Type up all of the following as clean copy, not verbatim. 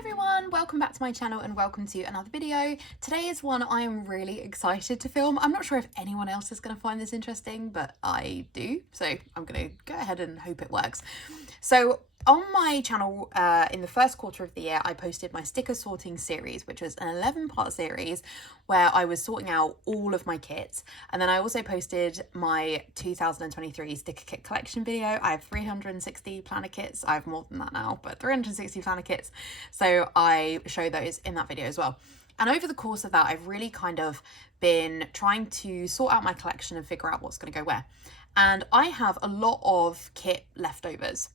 Everyone, welcome back to my channel and welcome to another video. Today is one I am really excited to film. I'm not sure if anyone else is going to find this interesting, but I do, so I'm going to go ahead and hope it works. So on my channel in the first quarter of the year, I posted my sticker sorting series, which was an 11-part series where I was sorting out all of my kits. And then I also posted my 2023 sticker kit collection video. I have 360 planner kits. I have more than that now, but 360 planner kits. So I show those in that video as well. And over the course of that, I've really kind of been trying to sort out my collection and figure out what's going to go where. And I have a lot of kit leftovers.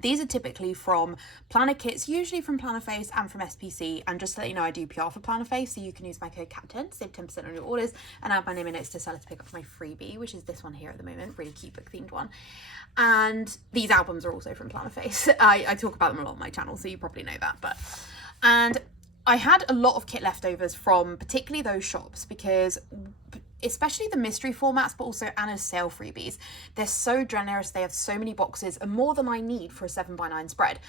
These are typically from planner kits, usually from Plannerface and from SPC. And just to let you know, I do PR for Plannerface, so you can use my code CAT10 to save 10% on your orders and add my name in it to sell it to pick up my freebie, which is this one here at the moment, really cute book themed one. And these albums are also from Plannerface. I talk about them a lot on my channel, so you probably know that. And I had a lot of kit leftovers from particularly those shops because especially the mystery formats, but also Anna's sale freebies. They're so generous. They have so many boxes and more than I need for a 7x9 spread.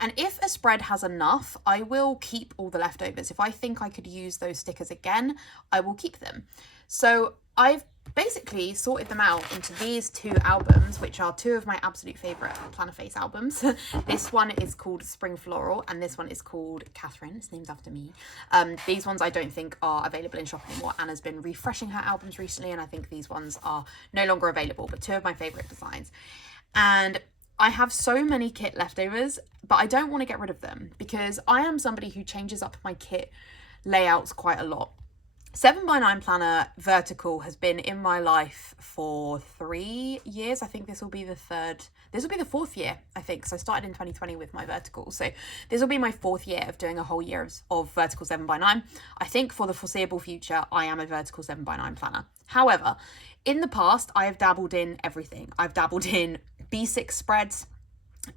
And if a spread has enough, I will keep all the leftovers. If I think I could use those stickers again, I will keep them. So I've basically sorted them out into these two albums, which are two of my absolute favourite Plannerface albums. This one is called Spring Floral and this one is called Catherine. It's named after me. These ones I don't think are available in shop anymore. Anna's been refreshing her albums recently and I think these ones are no longer available, but two of my favourite designs. And I have so many kit leftovers, but I don't want to get rid of them because I am somebody who changes up my kit layouts quite a lot. 7x9 planner vertical has been in my life for 3 years. I think this will be the fourth year, I think. So I started in 2020 with my vertical. So this will be my 4th year of doing a whole year of vertical 7x9. I think for the foreseeable future, I am a vertical 7x9 planner. However, in the past, I have dabbled in everything. I've dabbled in B6 spreads,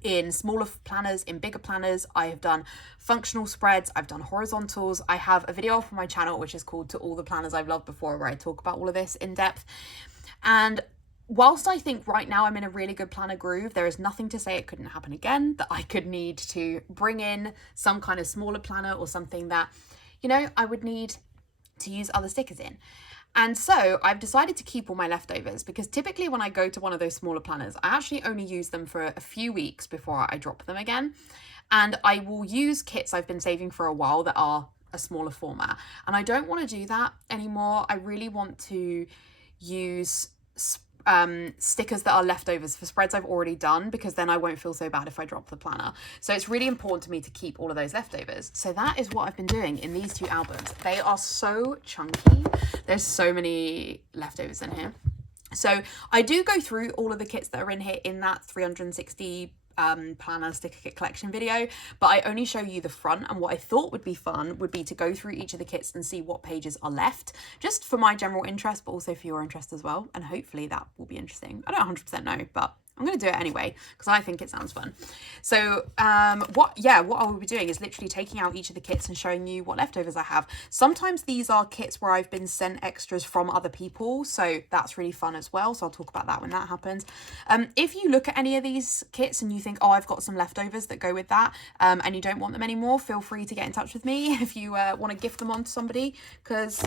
in smaller planners, in bigger planners. I have done functional spreads, I've done horizontals. I have a video off on my channel which is called To All the Planners I've Loved Before, where I talk about all of this in depth. And whilst I think right now I'm in a really good planner groove, there is nothing to say it couldn't happen again, that I could need to bring in some kind of smaller planner or something that, you know, I would need to use other stickers in. And so I've decided to keep all my leftovers because typically when I go to one of those smaller planners, I actually only use them for a few weeks before I drop them again. And I will use kits I've been saving for a while that are a smaller format. And I don't want to do that anymore. I really want to use stickers that are leftovers for spreads I've already done, because then I won't feel so bad if I drop the planner. So it's really important to me to keep all of those leftovers. So that is what I've been doing in these two albums. They are so chunky. There's so many leftovers in here. So I do go through all of the kits that are in here in that 360 planner sticker kit collection video, but I only show you the front. And what I thought would be fun would be to go through each of the kits and see what pages are left, just for my general interest, but also for your interest as well. And hopefully that will be interesting. I don't 100% know, but I'm going to do it anyway because I think it sounds fun. So what I will be doing is literally taking out each of the kits and showing you what leftovers I have. Sometimes these are kits where I've been sent extras from other people, so that's really fun as well. So I'll talk about that when that happens. If you look at any of these kits and you think, oh, I've got some leftovers that go with that, and you don't want them anymore, feel free to get in touch with me if you want to gift them on to somebody, because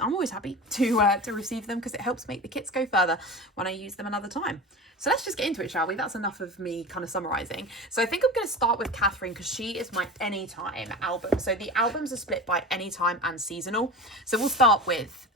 I'm always happy to receive them because it helps make the kits go further when I use them another time. So let's just get into it, shall we? That's enough of me kind of summarising. So I think I'm going to start with Catherine because she is my anytime album. So the albums are split by anytime and seasonal. So we'll start with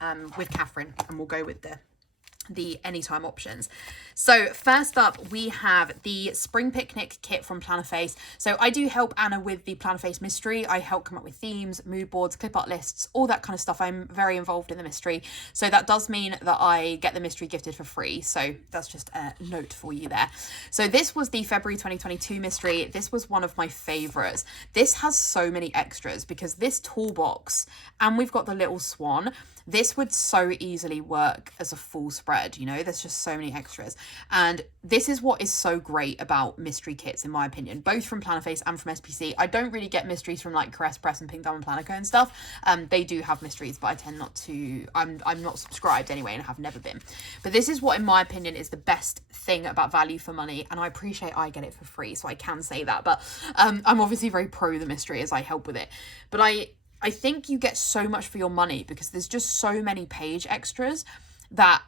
Catherine and we'll go with the anytime options. So first up we have the Spring Picnic kit from Plannerface. So I do help Anna with the Plannerface mystery. I help come up with themes, mood boards, clip art lists, all that kind of stuff. I'm very involved in the mystery, so that does mean that I get the mystery gifted for free. So that's just a note for you there. So this was the February 2022 mystery. This was one of my favorites. This has so many extras because this toolbox, and we've got the little swan, this would so easily work as a full spread. spread, you know, there's just so many extras. And this is what is so great about mystery kits, in my opinion, both from Plannerface and from SPC. I don't really get mysteries from like Caress Press and Pink Diamond Planico and stuff. They do have mysteries, but I tend not to, I'm not subscribed anyway, and have never been. But this is what, in my opinion, is the best thing about value for money, and I appreciate I get it for free, so I can say that. But I'm obviously very pro the mystery as I help with it. But I think you get so much for your money because there's just so many page extras that,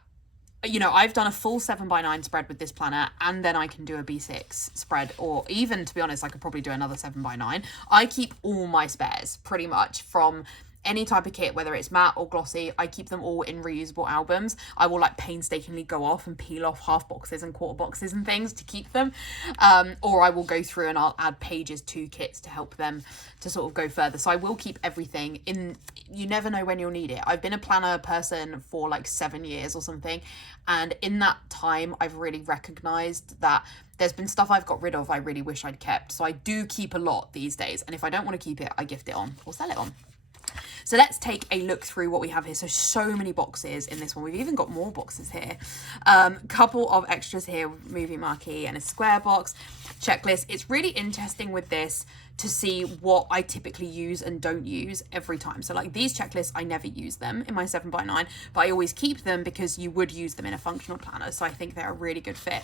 you know, I've done a full 7x9 spread with this planner, and then I can do a B6 spread, or even, to be honest, I could probably do another 7x9. I keep all my spares pretty much from any type of kit, whether it's matte or glossy. I keep them all in reusable albums. I will like painstakingly go off and peel off half boxes and quarter boxes and things to keep them, or I will go through and I'll add pages to kits to help them to sort of go further. So I will keep everything in. You never know when you'll need it. I've been a planner person for like 7 years or something, and in that time I've really recognized that there's been stuff I've got rid of I really wish I'd kept. So I do keep a lot these days, and if I don't want to keep it, I gift it on or sell it on. So let's take a look through what we have here. So many boxes in this one. We've even got more boxes here. Couple of extras here, movie marquee and a square box, checklist. It's really interesting with this to see what I typically use and don't use every time. So like these checklists, I never use them in my 7x9, but I always keep them because you would use them in a functional planner. So I think they're a really good fit.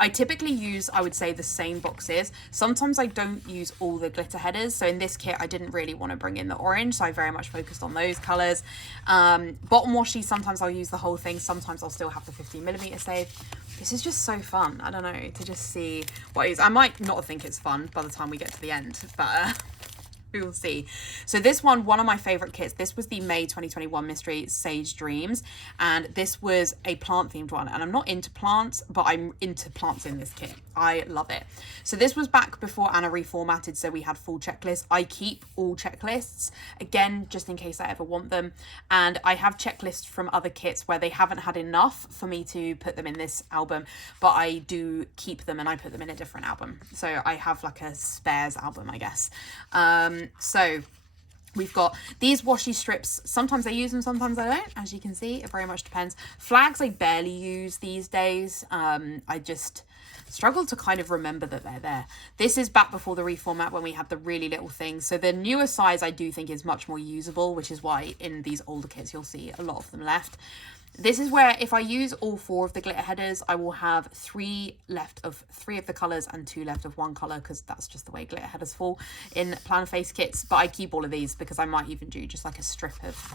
I typically use, I would say, the same boxes. Sometimes I don't use all the glitter headers. So in this kit, I didn't really want to bring in the orange, so I very much focused on those colours. Bottom washi, sometimes I'll use the whole thing. Sometimes I'll still have the 15mm saved. This is just so fun. I don't know, to just see what it is. I might not think it's fun by the time we get to the end, but we will see. So this one of my favorite kits, this was the May 2021 mystery Sage Dreams, and this was a plant themed one, and I'm not into plants, but I'm into plants in this kit. I love it. So this was back before Anna reformatted, so we had full checklists. I keep all checklists, again, just in case I ever want them, and I have checklists from other kits where they haven't had enough for me to put them in this album, but I do keep them and I put them in a different album. So I have like a spares album, I guess. So we've got these washi strips. Sometimes I use them, sometimes I don't. As you can see, it very much depends. Flags I barely use these days. I just struggle to kind of remember that they're there. This is back before the reformat when we had the really little things. So the newer size I do think is much more usable, which is why in these older kits you'll see a lot of them left. This is where if I use all 4 of the glitter headers, I will have 3 left of 3 of the colours and 2 left of 1 colour, because that's just the way glitter headers fall in Plannerface kits. But I keep all of these because I might even do just like a strip of,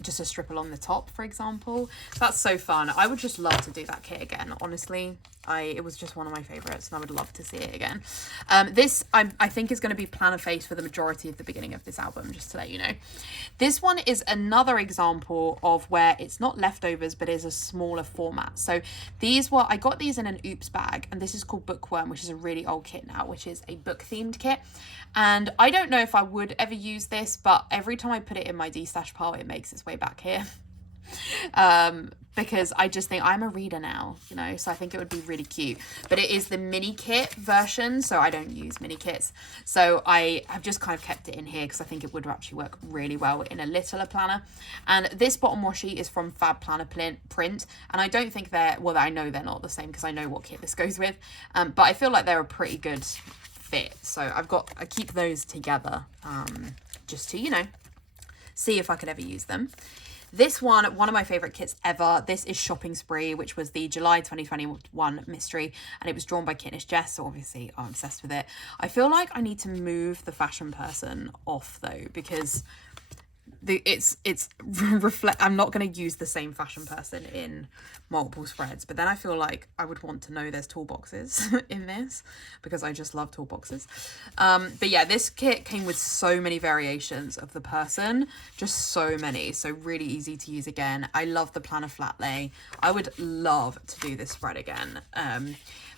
just a strip along the top, for example. That's so fun. I would just love to do that kit again, honestly. It was just one of my favourites, and I would love to see it again. This I think is going to be Plannerface for the majority of the beginning of this album, just to let you know. This one is another example of where it's not leftovers, but is a smaller format. So I got these in an Oops bag, and this is called Bookworm, which is a really old kit now, which is a book themed kit. And I don't know if I would ever use this, but every time I put it in my D-stash pile, it makes its way back here. Because I just think I'm a reader now, you know, so I think it would be really cute. But it is the mini kit version, so I don't use mini kits. So I have just kind of kept it in here because I think it would actually work really well in a littler planner. And this bottom washi is from Fab Planner Print, and I don't think well, I know they're not the same because I know what kit this goes with, but I feel like they're a pretty good fit. So I keep those together, just to, you know, see if I could ever use them. This one of my favourite kits ever. This is Shopping Spree, which was the July 2021 mystery, and it was drawn by Kitnish Jess, so obviously I'm obsessed with it. I feel like I need to move the fashion person off though, because I'm not going to use the same fashion person in multiple spreads, but then I feel like I would want to know there's toolboxes in this because I just love toolboxes. But yeah, this kit came with so many variations of the person, just so many, so really easy to use again. I love the planner flat lay. I would love to do this spread again.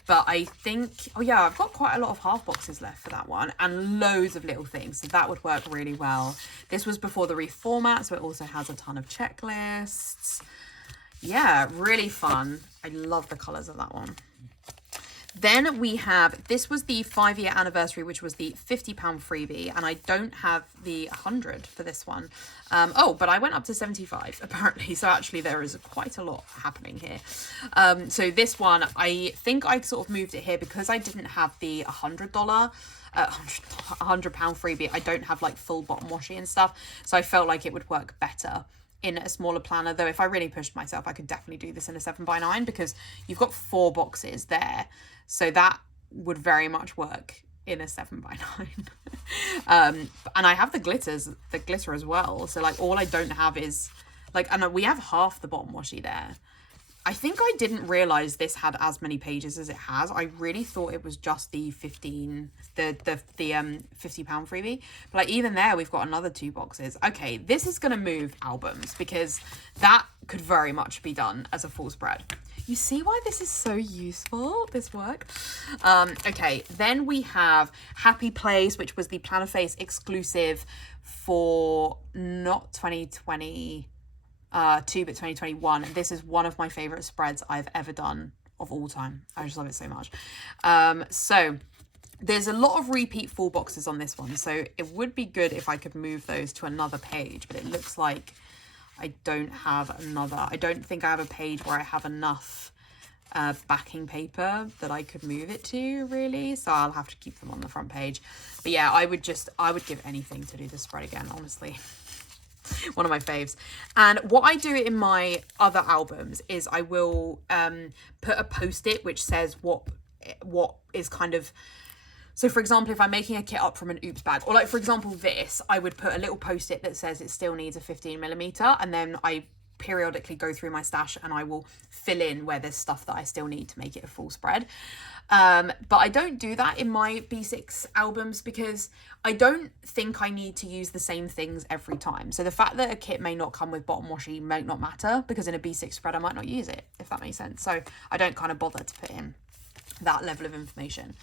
But I think, oh yeah, I've got quite a lot of half boxes left for that one and loads of little things. So that would work really well. This was before the reformat, so it also has a ton of checklists. Yeah, really fun. I love the colours of that one. Then we have, this was the 5-year anniversary, which was the £50 freebie, and I don't have the 100 for this one. Oh, but I went up to 75 apparently, so actually there is quite a lot happening here. So this one, I think I sort of moved it here because I didn't have the £100 £100 freebie. I don't have like full bottom washi and stuff, so I felt like it would work better in a smaller planner. Though if I really pushed myself, I could definitely do this in a 7x9 because you've got 4 boxes there, so that would very much work in a 7x9. And I have the glitter as well, so like all I don't have is like, and we have half the bottom washi there. I think I didn't realize this had as many pages as it has. I really thought it was just the £50 freebie. But like even there, we've got another 2 boxes. Okay, this is gonna move albums because that could very much be done as a full spread. You see why this is so useful, this work? Okay, then we have Happy Place, which was the Plannerface exclusive for not 2020. But 2021. This is one of my favorite spreads I've ever done of all time. I just love it so much. So there's a lot of repeat full boxes on this one, so it would be good if I could move those to another page, but it looks like I don't have another. I don't think I have a page where I have enough backing paper that I could move it to, really, so I'll have to keep them on the front page. But yeah, I would give anything to do this spread again, honestly. One of my faves. And what I do in my other albums is I will put a post-it which says what is kind of, so for example, if I'm making a kit up from an oops bag, or like for example this, I would put a little post-it that says it still needs a 15mm, and then I periodically go through my stash and I will fill in where there's stuff that I still need to make it a full spread. But I don't do that in my B6 albums because I don't think I need to use the same things every time. So the fact that a kit may not come with bottom washi may not matter, because in a B6 spread I might not use it, if that makes sense. So I don't kind of bother to put in that level of information.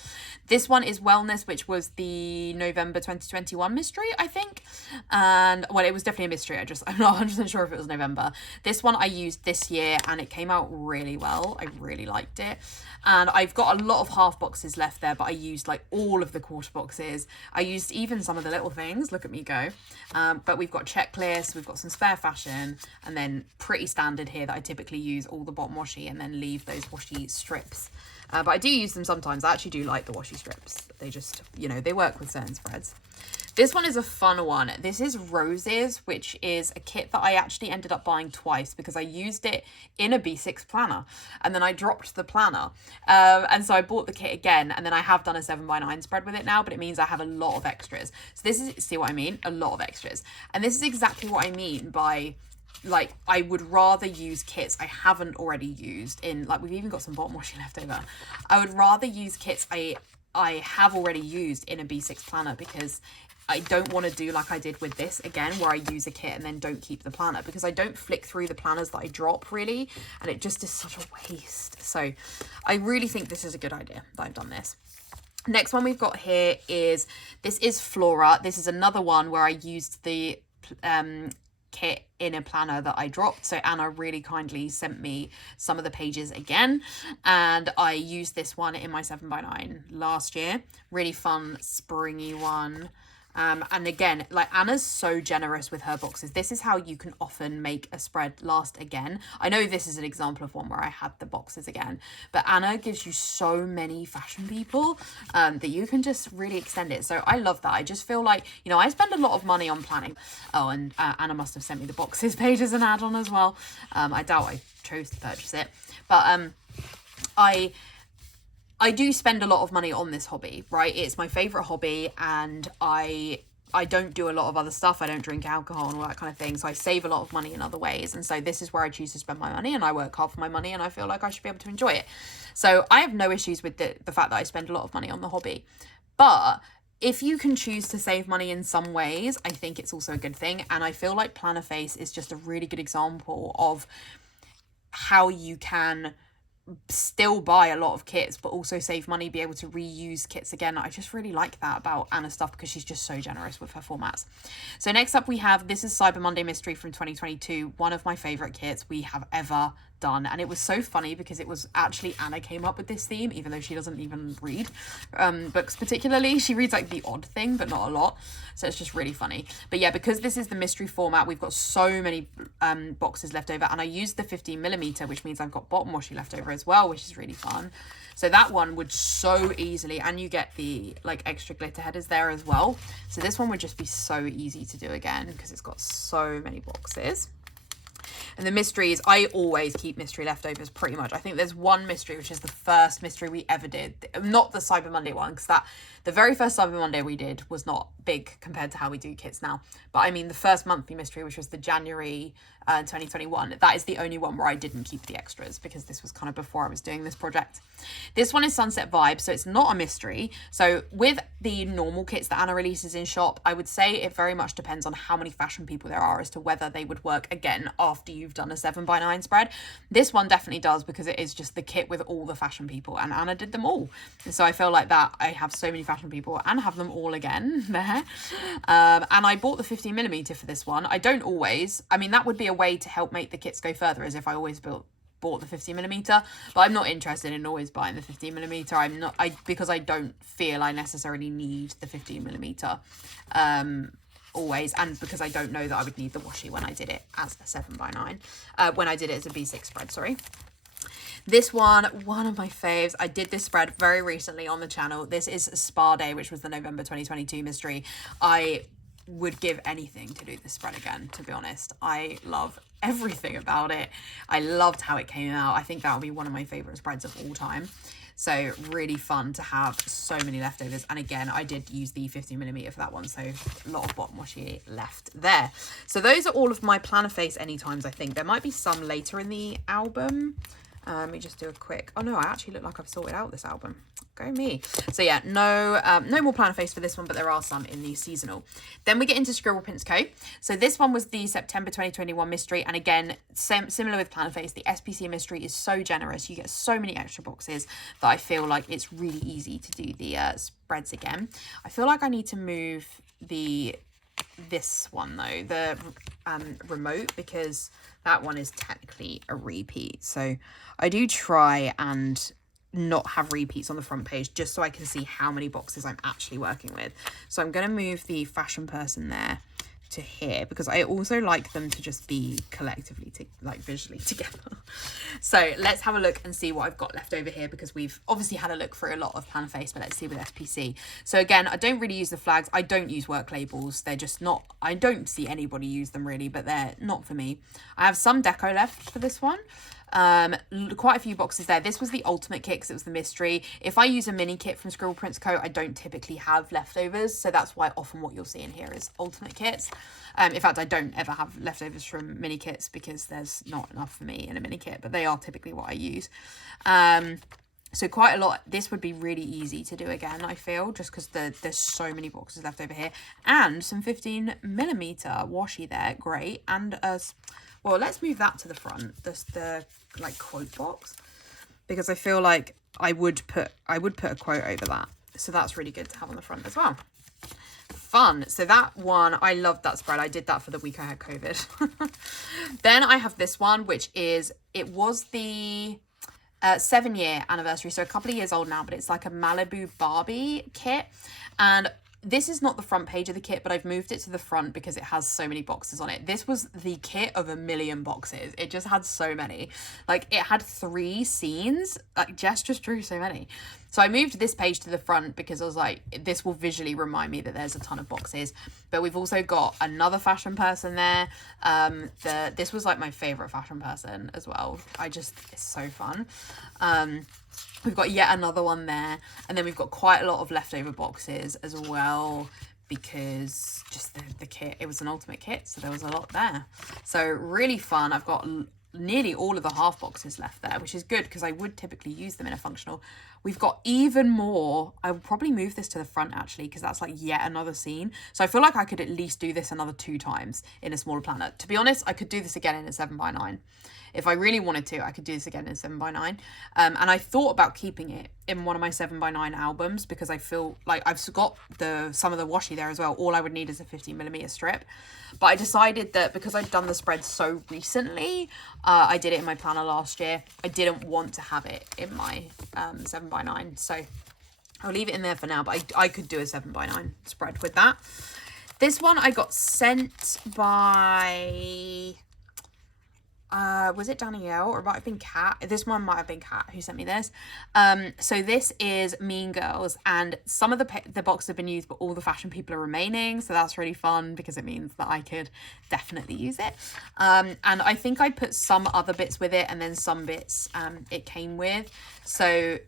This one is Wellness, which was the November 2021 mystery, I think. And well, it was definitely a mystery. I'm not 100% sure if it was November. This one I used this year and it came out really well. I really liked it. And I've got a lot of half boxes left there, but I used like all of the quarter boxes. I used even some of the little things. Look at me go. But we've got checklists, we've got some spare fashion, and then pretty standard here that I typically use all the bottom washi and then leave those washi strips. But I do use them sometimes. I actually do like the washi strips. They just, you know, they work with certain spreads. This one is a fun one. This is Roses, which is a kit that I actually ended up buying twice because I used it in a B6 planner and then I dropped the planner. And so I bought the kit again, and then I have done a 7x9 spread with it now, but it means I have a lot of extras. So this is, see what I mean? A lot of extras. And this is exactly what I mean by, like, I would rather use kits I haven't already used in, like, we've even got some bottom washi left over. I would rather use kits I have already used in a B6 planner, because I don't want to do like I did with this again, where I use a kit and then don't keep the planner, because I don't flick through the planners that I drop really, and it just is such a waste. So I really think this is a good idea that I've done this. Next one we've got here is, this is Flora. This is another one where I used the kit in a planner that I dropped. So Anna really kindly sent me some of the pages again, and I used this one in my 7x9 last year. Really fun, springy one. And again, like, Anna's so generous with her boxes. This is how you can often make a spread last again. I know this is an example of one where I had the boxes again, but Anna gives you so many fashion people that you can just really extend it. So I love that. I just feel like, you know, I spend a lot of money on planning. Oh, and Anna must have sent me the boxes page as an add-on as well. I doubt I chose to purchase it, but I do spend a lot of money on this hobby, right? It's my favorite hobby, and I don't do a lot of other stuff. I don't drink alcohol and all that kind of thing. So I save a lot of money in other ways. And so this is where I choose to spend my money, and I work hard for my money, and I feel like I should be able to enjoy it. So I have no issues with the fact that I spend a lot of money on the hobby. But if you can choose to save money in some ways, I think it's also a good thing. And I feel like Plannerface is just a really good example of how you can still buy a lot of kits but also save money, be able to reuse kits again. I just really like that about Anna's stuff, because she's just so generous with her formats. So next up we have, this is Cyber Monday Mystery from 2022, one of my favorite kits we have ever done. And it was so funny because it was actually Anna came up with this theme, even though she doesn't even read books particularly. She reads like The Odd Thing, but not a lot. So it's just really funny. But yeah, because this is the mystery format, we've got so many boxes left over, and I used the 15mm, which means I've got bottom washi left over as well, which is really fun. So that one would so easily, and you get the like extra glitter headers there as well. So this one would just be so easy to do again because it's got so many boxes. And the mysteries, I always keep mystery leftovers pretty much. I think there's one mystery, which is the first mystery we ever did. Not the Cyber Monday one, because the very first Cyber Monday we did was not big compared to how we do kits now. But I mean, the first monthly mystery, which was the January 2021, that is the only one where I didn't keep the extras because this was kind of before I was doing this project. This one is Sunset Vibe, so it's not a mystery. So with the normal kits that Anna releases in shop, I would say it very much depends on how many fashion people there are as to whether they would work again after you've done a 7x9 spread. This one definitely does because it is just the kit with all the fashion people, and Anna did them all. And so I feel like that I have so many fashion people and have them all again there. And I bought the 15mm for this one. I don't always, I mean, that would be a way to help make the kits go further, as if I always bought the 15mm, but I'm not interested in always buying the 15mm. Because I don't feel I necessarily need the 15mm always, and because I don't know that I would need the washi when I did it as a 7x9, when I did it as a B6 spread, sorry. This one of my faves. I did this spread very recently on the channel. This is Spa Day, which was the November 2022 mystery. I would give anything to do this spread again, to be honest. I love everything about it. I loved how it came out. I think that would be one of my favorite spreads of all time. So really fun to have so many leftovers. And again, I did use the 15mm for that one, so a lot of bottom washi left there. So those are all of my Plannerface Anytimes, I think. There might be some later in the album. Let me just do a quick, oh no, I actually look like I've sorted out this album. Go me. So yeah, no more Plannerface for this one, but there are some in the seasonal. Then we get into Scribble Prints Co. So this one was the September 2021 mystery, and again, similar with Plannerface, the SPC mystery is so generous. You get so many extra boxes that I feel like it's really easy to do the spreads again. I feel like I need to move this one though, the remote, because that one is technically a repeat. So I do try and not have repeats on the front page just so I can see how many boxes I'm actually working with. So I'm going to move the fashion person there to here because I also like them to just be collectively visually together. So let's have a look and see what I've got left over here, because we've obviously had a look through a lot of Plannerface, but let's see with SPC. So again, I don't really use the flags. I don't use work labels. They're just not, I don't see anybody use them really, but they're not for me. I have some deco left for this one. Quite a few boxes there. This was the ultimate kit because it was the mystery. If I use a mini kit from Scribble Prints Co, I don't typically have leftovers, so that's why often what you'll see in here is ultimate kits. In fact, I don't ever have leftovers from mini kits because there's not enough for me in a mini kit, but they are typically what I use. So quite a lot. This would be really easy to do again, I feel, just because there's so many boxes left over here, and some 15mm washi there, great, and well, let's move that to the front, the like quote box, because I feel like I would put a quote over that. So that's really good to have on the front as well. Fun. So that one, I loved that spread. I did that for the week I had COVID. Then I have this one, which is, it was the 7-year anniversary. So a couple of years old now, but it's like a Malibu Barbie kit. And this is not the front page of the kit, but I've moved it to the front because it has so many boxes on it. This was the kit of 1,000,000 boxes. It just had so many. Like, it had 3 scenes. Like, Jess just drew so many. So I moved this page to the front because I was like, this will visually remind me that there's a ton of boxes. But we've also got another fashion person there. This was like my favorite fashion person as well. It's so fun. We've got yet another one there, and then we've got quite a lot of leftover boxes as well because just the kit, it was an ultimate kit, so there was a lot there. So really fun. I've got nearly all of the half boxes left there, which is good because I would typically use them in a functional. we've got even more. I will probably move this to the front actually, because that's like yet another scene. So I feel like I could at least do this another 2 times in a smaller planner. To be honest, I could do this again in a 7x9. If I really wanted to, I could do this again in 7x9. And I thought about keeping it in one of my 7x9 albums, because I feel like I've got some of the washi there as well. All I would need is a 15mm strip. But I decided that because I'd done the spread so recently, I did it in my planner last year, I didn't want to have it in my 7x9. So I'll leave it in there for now, but I could do a 7x9 spread with that. This one I got sent by... was it Danielle, or it might have been Kat? This one might have been Kat who sent me this. So this is Mean Girls, and some of the boxes have been used, but all the fashion people are remaining. So that's really fun because it means that I could definitely use it. And I think I put some other bits with it, and then some bits it came with. So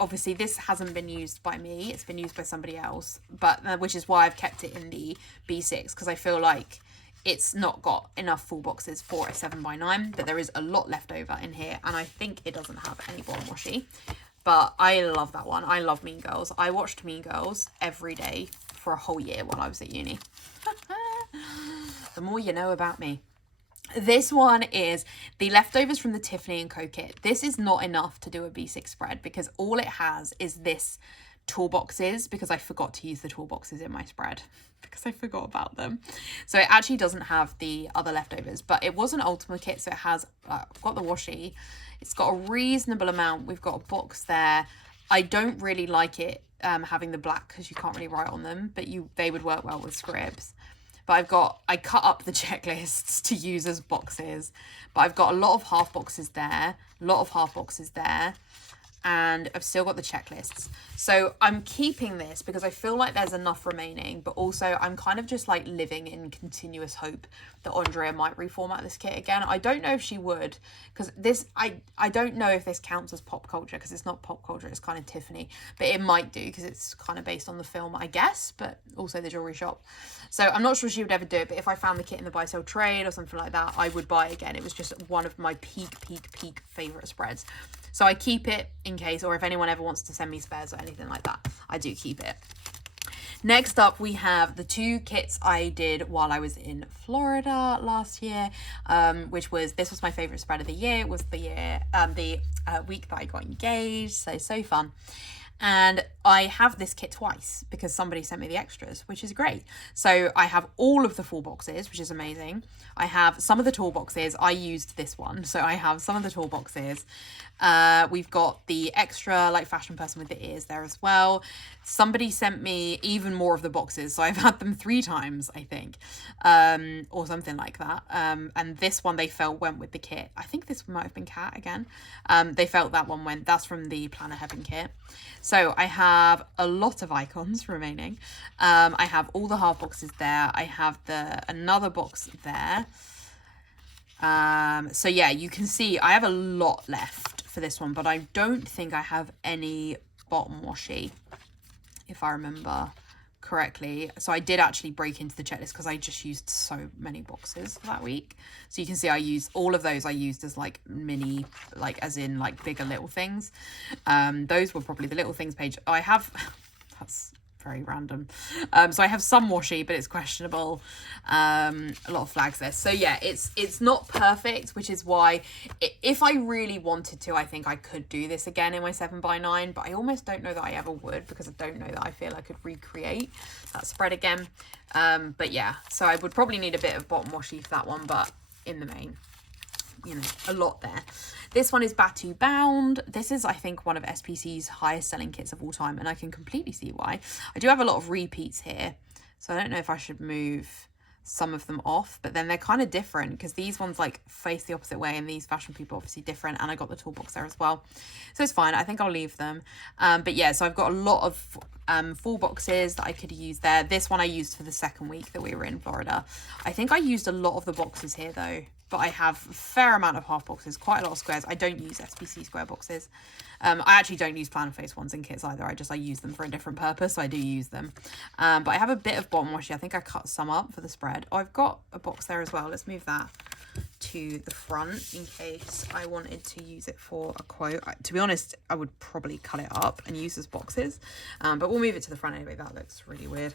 obviously this hasn't been used by me, it's been used by somebody else, but which is why I've kept it in the B6, because I feel like it's not got enough full boxes for a 7x9, but there is a lot left over in here, and I think it doesn't have any bottom washi. But I love that one. I love Mean Girls. I watched Mean Girls every day for a whole year while I was at uni. The more you know about me. This one is the leftovers from the Tiffany & Co kit. This is not enough to do a B6 spread, because all it has is this toolboxes, because I forgot to use the toolboxes in my spread because I forgot about them. So it actually doesn't have the other leftovers, but it was an Ultima kit, so it has got the washi. It's got a reasonable amount. We've got a box there. I don't really like it having the black, because you can't really write on them, but they would work well with scribs. But I cut up the checklists to use as boxes, but I've got a lot of half boxes there, and I've still got the checklists. So I'm keeping this because I feel like there's enough remaining, but also I'm kind of just like living in continuous hope that Andrea might reformat this kit again. I don't know if she would, because this, I don't know if this counts as pop culture, because it's not pop culture, it's kind of Tiffany, but it might do because it's kind of based on the film, I guess, but also the jewelry shop. So I'm not sure she would ever do it, but if I found the kit in the buy sell trade or something like that, I would buy it again. It was just one of my peak favorite spreads. So I keep it in case, or if anyone ever wants to send me spares or anything like that, I do keep it. Next up, we have the 2 kits I did while I was in Florida last year, this was my favorite spread of the year. It was the week that I got engaged, so fun. And I have this kit twice because somebody sent me the extras, which is great. So I have all of the full boxes, which is amazing. I have some of the toolboxes. I used this one, so I have some of the toolboxes. We've got the extra like fashion person with the ears there as well. Somebody sent me even more of the boxes, so I've had them 3 times, I think, or something like that. And this one they felt went with the kit. I think this might have been Kat again. They felt that one went. That's from the Planner Heaven kit. So I have a lot of icons remaining. I have all the half boxes there. I have another box there. So yeah, you can see I have a lot left for this one, but I don't think I have any bottom washi, if I remember correctly. So I did actually break into the checklist because I just used so many boxes that week. So you can see I used all of those. I used as like mini, like as in like bigger little things. Those were probably the little things page. I have, that's very random. So I have some washi, but it's questionable. A lot of flags there. So yeah, it's not perfect, which is why if I really wanted to, I think I could do this again in my 7x9, but I almost don't know that I ever would, because I don't know that I feel I could recreate that spread again. But yeah, so I would probably need a bit of bottom washi for that one, but in the main, you know, a lot there. This one is Batu Bound. This is, I think, one of SPC's highest selling kits of all time, and I can completely see why. I do have a lot of repeats here, so I don't know if I should move some of them off, but then they're kind of different because these ones like face the opposite way and these fashion people obviously different, and I got the toolbox there as well, so it's fine. I think I'll leave them. But yeah, so I've got a lot of full boxes that I could use there. This one I used for the second week that we were in Florida. I think I used a lot of the boxes here though, but I have a fair amount of half boxes, quite a lot of squares. I don't use SPC square boxes. I actually don't use Plannerface ones in kits either. I use them for a different purpose, so I do use them. But I have a bit of bottom washi. I think I cut some up for the spread. Oh, I've got a box there as well. Let's move that to the front in case I wanted to use it for a quote. To be honest, I would probably cut it up and use as boxes, but we'll move it to the front anyway. That looks really weird.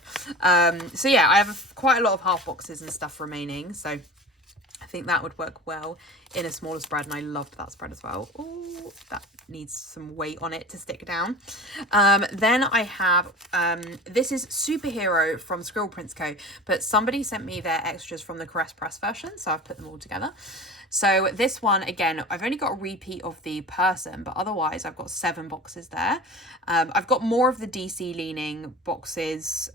So yeah, I have quite a lot of half boxes and stuff remaining, so I think that would work well in a smaller spread, and I loved that spread as well. Oh, that needs some weight on it to stick down. Then I have, this is Superhero from Scribble Prints Co, but somebody sent me their extras from the Caress Press version, so I've put them all together. So this one, again, I've only got a repeat of the person, but otherwise I've got 7 boxes there. I've got more of the DC leaning boxes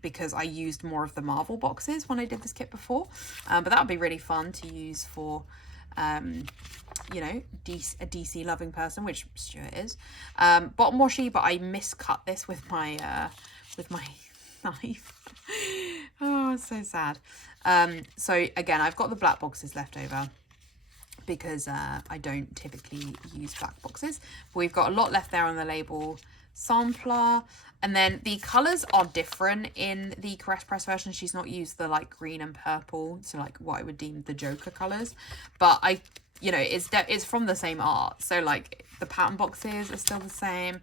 because I used more of the Marvel boxes when I did this kit before. But that would be really fun to use for, you know, a DC loving person, which Stuart is. Bottom washi, but I miscut this with my knife. Oh, it's so sad. So again, I've got the black boxes left over because I don't typically use black boxes. But we've got a lot left there on the label sampler. And then the colours are different in the Caress Press version. She's not used the like green and purple, so like what I would deem the Joker colours. But you know, it's from the same art. So like the pattern boxes are still the same.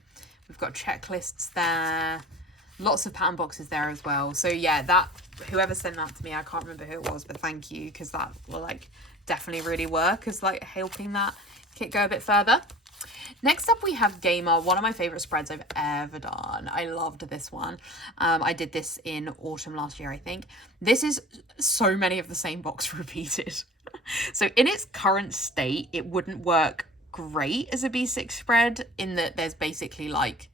We've got checklists there. Lots of pattern boxes there as well. So yeah, that whoever sent that to me, I can't remember who it was, but thank you, because that will like definitely really work as like helping that kit go a bit further. Next up we have Gamer, one of my favorite spreads I've ever done. I loved this one. I did this in autumn last year, I think. This is so many of the same box repeated. So in its current state, it wouldn't work great as a B6 spread in that there's basically like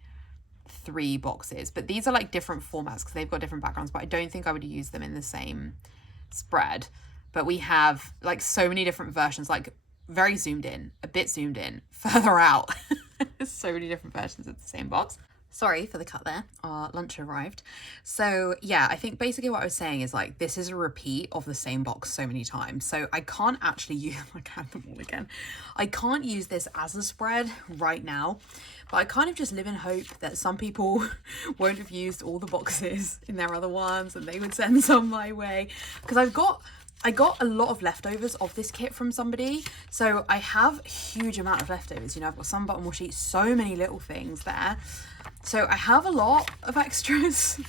3 boxes, but these are like different formats because they've got different backgrounds, but I don't think I would use them in the same spread. But we have like so many different versions, like very zoomed in, a bit zoomed in, further out. So many different versions of the same box. Sorry for the cut there. Our lunch arrived. So yeah, I think basically what I was saying is like this is a repeat of the same box so many times. So I can't actually use, I have them all again. I can't use this as a spread right now, but I kind of just live in hope that some people won't have used all the boxes in their other ones and they would send some my way. Because I got a lot of leftovers of this kit from somebody. So I have a huge amount of leftovers. You know, I've got some bottom washi, so many little things there. So I have a lot of extras,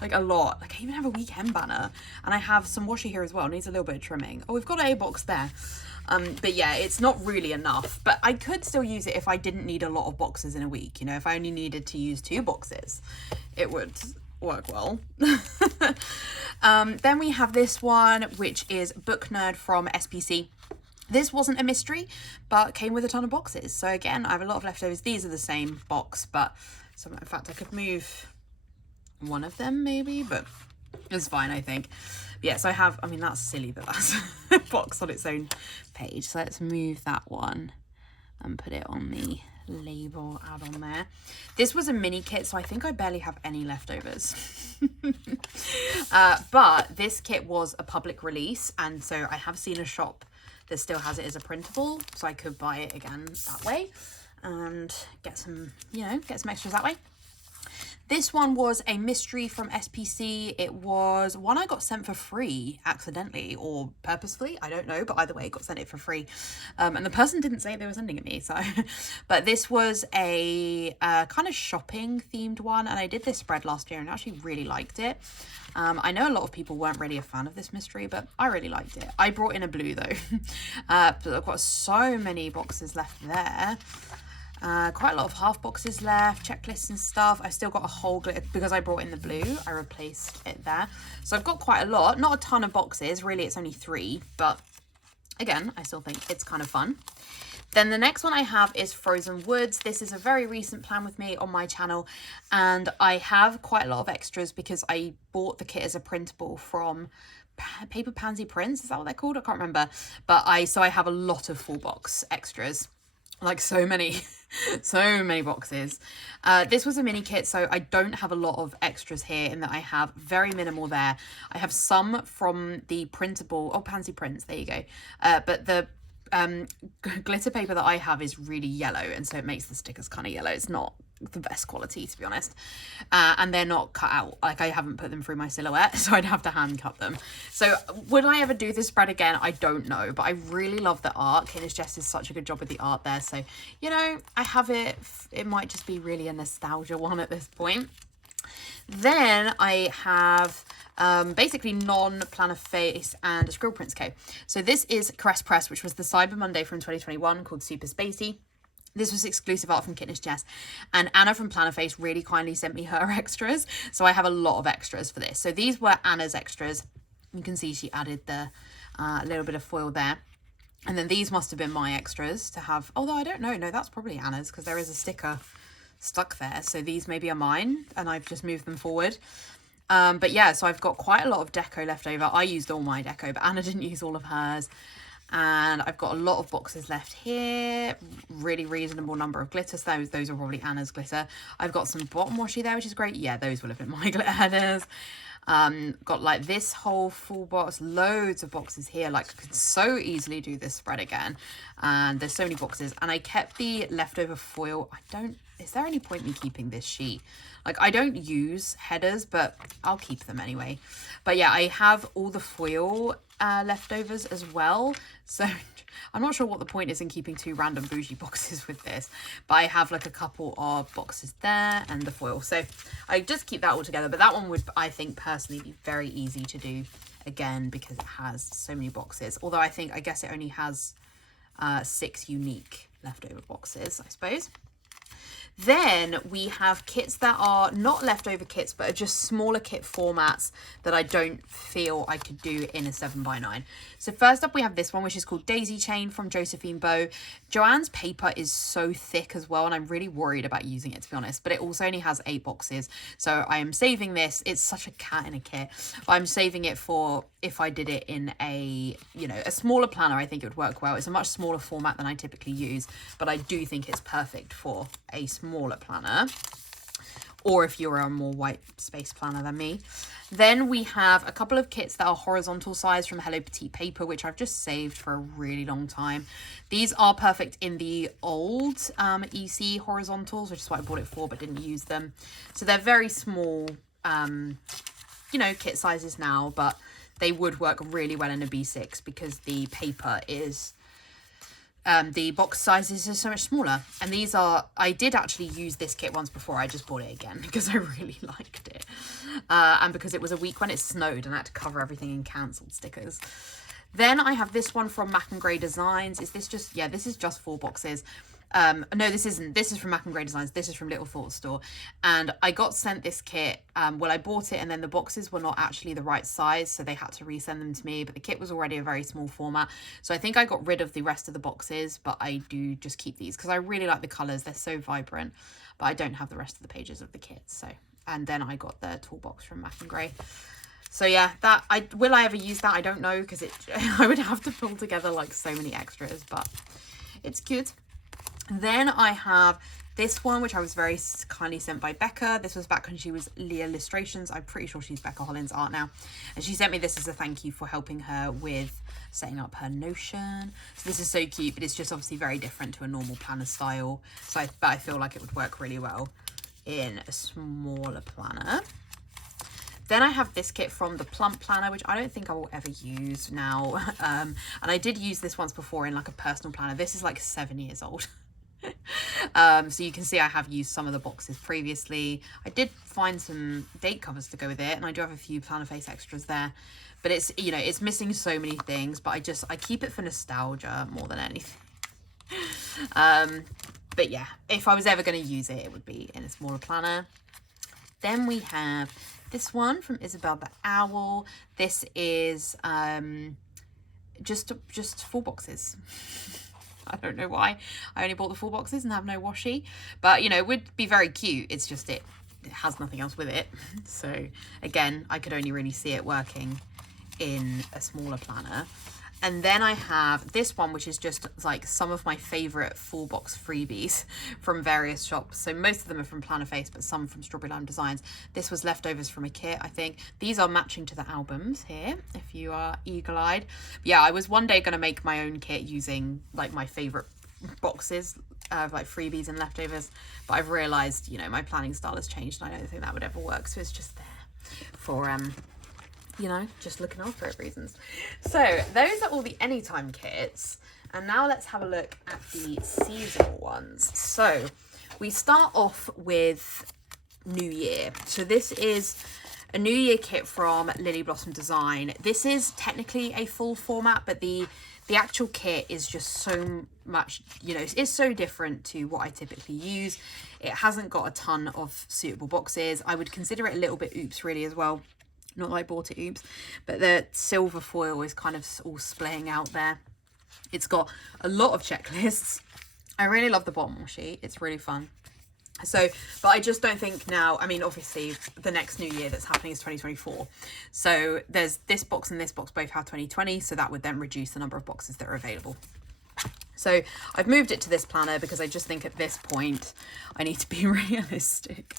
like a lot. Like I even have a weekend banner, and I have some washi here as well. It needs a little bit of trimming. Oh, we've got a box there. But yeah, it's not really enough, but I could still use it if I didn't need a lot of boxes in a week. You know, if I only needed to use 2 boxes, it would work well. Then we have this one, which is Book Nerd from SPC. This wasn't a mystery, but came with a ton of boxes. So again, I have a lot of leftovers. These are the same box, but so in fact I could move one of them maybe, but it's fine, I think. But yeah, so I have, I mean, that's silly, but that's a box on its own page. So let's move that one and put it on the label add-on there. This was a mini kit, so I think I barely have any leftovers. But this kit was a public release, and so I have seen a shop that still has it as a printable, so I could buy it again that way and get some, you know, get some extras that way. This one was a mystery from SPC. It was one I got sent for free accidentally or purposefully, I don't know, but either way, I got sent it for free. And the person didn't say they were sending it me, so. But this was a kind of shopping themed one, and I did this spread last year and actually really liked it. I know a lot of people weren't really a fan of this mystery, but I really liked it. I brought in a blue though. But I've got so many boxes left there. Quite a lot of half boxes left, checklists and stuff. I've still got a whole glitter because I brought in the blue. I replaced it there. So I've got quite a lot, not a ton of boxes. Really, it's only 3, but again, I still think it's kind of fun. Then the next one I have is Frozen Woods. This is a very recent plan with me on my channel, and I have quite a lot of extras because I bought the kit as a printable from Paper Pansy Prints. Is that what they're called? I can't remember. But so I have a lot of full box extras, like so many, so many boxes. This was a mini kit, so I don't have a lot of extras here in that I have very minimal there. I have some from the printable, oh, Pansy Prints, there you go. But the glitter paper that I have is really yellow, and so it makes the stickers kind of yellow. It's not the best quality, to be honest. And they're not cut out. Like, I haven't put them through my silhouette, so I'd have to hand cut them. So would I ever do this spread again? I don't know, but I really love the art. Knitters Jess does such a good job with the art there. So, you know, I have it. It might just be really a nostalgia one at this point. Then I have basically non-Plannerface and a Skrill Prints Co. So this is Caress Press, which was the Cyber Monday from 2021 called Super Spacey. This was exclusive art from Knitters Jess, and Anna from Plannerface really kindly sent me her extras. So I have a lot of extras for this. So these were Anna's extras. You can see she added the little bit of foil there. And then these must have been my extras to have, although I don't know. No, that's probably Anna's because there is a sticker stuck there. So these maybe are mine and I've just moved them forward. But yeah, so I've got quite a lot of deco left over. I used all my deco, but Anna didn't use all of hers. And I've got a lot of boxes left here. Really reasonable number of glitters. Those are probably Anna's glitter. I've got some bottom washi there, which is great. Yeah, those will have been my glitter headers. Got like this whole full box, loads of boxes here. Like, I could so easily do this spread again. And there's so many boxes. And I kept the leftover foil. Is there any point in me keeping this sheet? Like, I don't use headers, but I'll keep them anyway. But yeah, I have all the foil leftovers as well. So I'm not sure what the point is in keeping two random bougie boxes with this, but I have like a couple of boxes there and the foil. So I just keep that all together. But that one would, I think, personally be very easy to do again because it has so many boxes. Although I guess it only has 6 unique leftover boxes, I suppose. Then we have kits that are not leftover kits, but are just smaller kit formats that I don't feel I could do in a 7x9. So first up, we have this one, which is called Daisy Chain from Josephine Bow. Joanne's paper is so thick as well, and I'm really worried about using it, to be honest, but it also only has 8 boxes. So I am saving this. It's such a cat in a kit, but I'm saving it for if I did it in a, you know, a smaller planner. I think it would work well. It's a much smaller format than I typically use, but I do think it's perfect for a smaller planner, or if you're a more white space planner than me. Then we have a couple of kits that are horizontal size from Hello Petite Paper, which I've just saved for a really long time. These are perfect in the old EC horizontals, which is what I bought it for, but didn't use them. So they're very small, you know, kit sizes now, but they would work really well in a B6 because the paper is the box sizes are so much smaller. And these are, I did actually use this kit once before. I just bought it again because I really liked it. And because it was a week when it snowed and I had to cover everything in cancelled stickers. Then I have this one from Mac and Grey Designs. Is this just, yeah, this is just 4 boxes. No, this isn't. This is from Mac and Grey Designs. This is from Little Thought Store. And I got sent this kit. Well, I bought it and then the boxes were not actually the right size, so they had to resend them to me. But the kit was already a very small format. So I think I got rid of the rest of the boxes, but I do just keep these because I really like the colours. They're so vibrant, but I don't have the rest of the pages of the kit. So, and then I got the toolbox from Mac and Grey. So yeah, that will I ever use that? I don't know because I would have to pull together like so many extras, but it's good. Then I have this one, which I was very kindly sent by Becca. This was back when she was Leah Illustrations. I'm pretty sure she's Becca Holland's art now. And she sent me this as a thank you for helping her with setting up her Notion. So this is so cute, but it's just obviously very different to a normal planner style. So but I feel like it would work really well in a smaller planner. Then I have this kit from the Plump Planner, which I don't think I will ever use now. And I did use this once before in like a personal planner. This is like 7 years old. So you can see I have used some of the boxes previously. I did find some date covers to go with it, and I do have a few Plannerface extras there. But it's, you know, it's missing so many things, but I keep it for nostalgia more than anything. But yeah, if I was ever going to use it, it would be in a smaller planner. Then we have this one from Isabel the Owl. This is just 4 boxes. I don't know why I only bought the 4 boxes and have no washi, but you know, it would be very cute. It's just it has nothing else with it. So again, I could only really see it working in a smaller planner. And then I have this one, which is just like some of my favorite full box freebies from various shops. So most of them are from Plannerface, but some from Strawberry Lime Designs. This was leftovers from a kit, I think. These are matching to the albums here, if you are eagle-eyed. Yeah, I was one day going to make my own kit using like my favorite boxes of like freebies and leftovers, but I've realized, you know, my planning style has changed and I don't think that would ever work, so it's just there for you know, just looking after it reasons. So those are all the anytime kits, and now let's have a look at the seasonal ones. So we start off with New Year. So this is a New Year kit from Lily Blossom Design. This is technically a full format, but the actual kit is just so much, you know, it's so different to what I typically use. It hasn't got a ton of suitable boxes. I would consider it a little bit oops really as well. Not that I bought it oops, but the silver foil is kind of all splaying out there. It's got a lot of checklists. I really love the bottom sheet. It's really fun. So, but I just don't think now, I mean, obviously the next new year that's happening is 2024. So there's this box and this box both have 2020. So that would then reduce the number of boxes that are available. So I've moved it to this planner because I just think at this point I need to be realistic.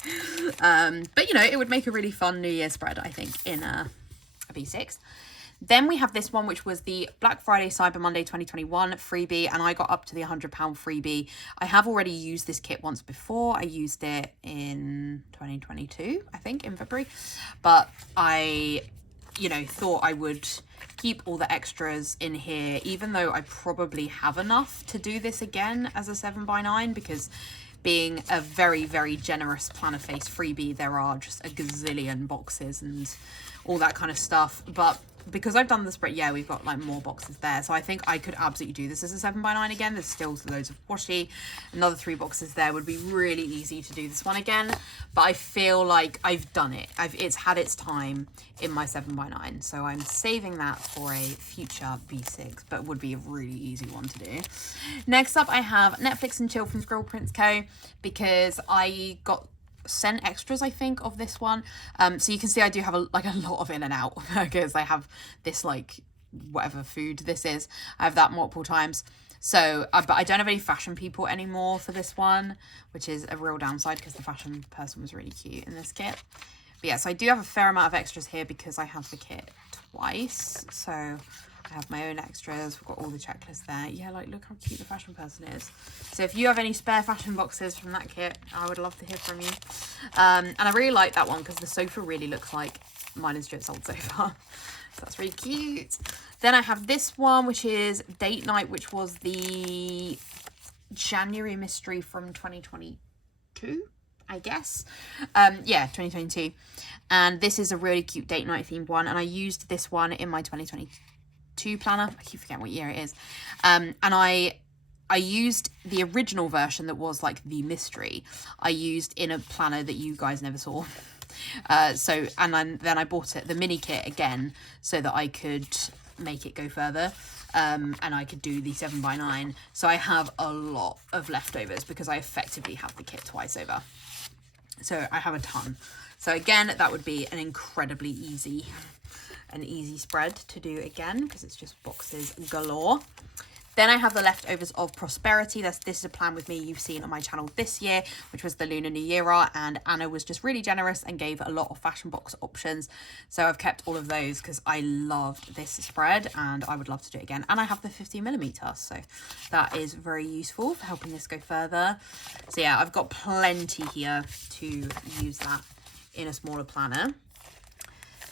But you know, it would make a really fun New Year spread, I think, in a B6. Then we have this one, which was the Black Friday Cyber Monday 2021 freebie, and I got up to the £100 freebie. I have already used this kit once before. I used it in 2022, I think, in February. But I, you know, thought I would keep all the extras in here, even though I probably have enough to do this again as a 7x9, because being a very, very generous Plannerface freebie, there are just a gazillion boxes and all that kind of stuff. But because I've done the spread, yeah, we've got like more boxes there. So I think I could absolutely do this as a 7x9 again. There's still loads of washi. Another 3 boxes there would be really easy to do this one again. But I feel like I've done it. It's had its time in my 7x9. So I'm saving that for a future B6, but would be a really easy one to do. Next up, I have Netflix and Chill from Squirrel Prince Co. because I got sent extras, I think, of this one. So you can see I do have a lot of in and out because I have this like whatever food this is. I have that multiple times. So but I don't have any fashion people anymore for this one, which is a real downside because the fashion person was really cute in this kit. But yeah, so I do have a fair amount of extras here because I have the kit twice. So I have my own extras. We've got all the checklists there. Yeah, like look how cute the fashion person is. So if you have any spare fashion boxes from that kit, I would love to hear from you. And I really like that one because the sofa really looks like mine and Stuart's old sofa. So that's really cute. Then I have this one, which is Date Night, which was the January mystery from 2022, I guess. Yeah, 2022. And this is a really cute date night themed one. And I used this one in my 2022 planner. I keep forgetting what year it is. And I used the original version that was like the mystery. I used in a planner that you guys never saw. And then I bought the mini kit again so that I could make it go further. And I could do the 7x9. So I have a lot of leftovers because I effectively have the kit twice over. So I have a ton. So again, that would be an incredibly easy spread to do again because it's just boxes galore. Then I have the leftovers of Prosperity. This is a plan with me you've seen on my channel this year, which was the Lunar New Year art, and Anna was just really generous and gave a lot of fashion box options. So I've kept all of those because I loved this spread and I would love to do it again. And I have the 50mm, so that is very useful for helping this go further. So yeah, I've got plenty here to use that in a smaller planner.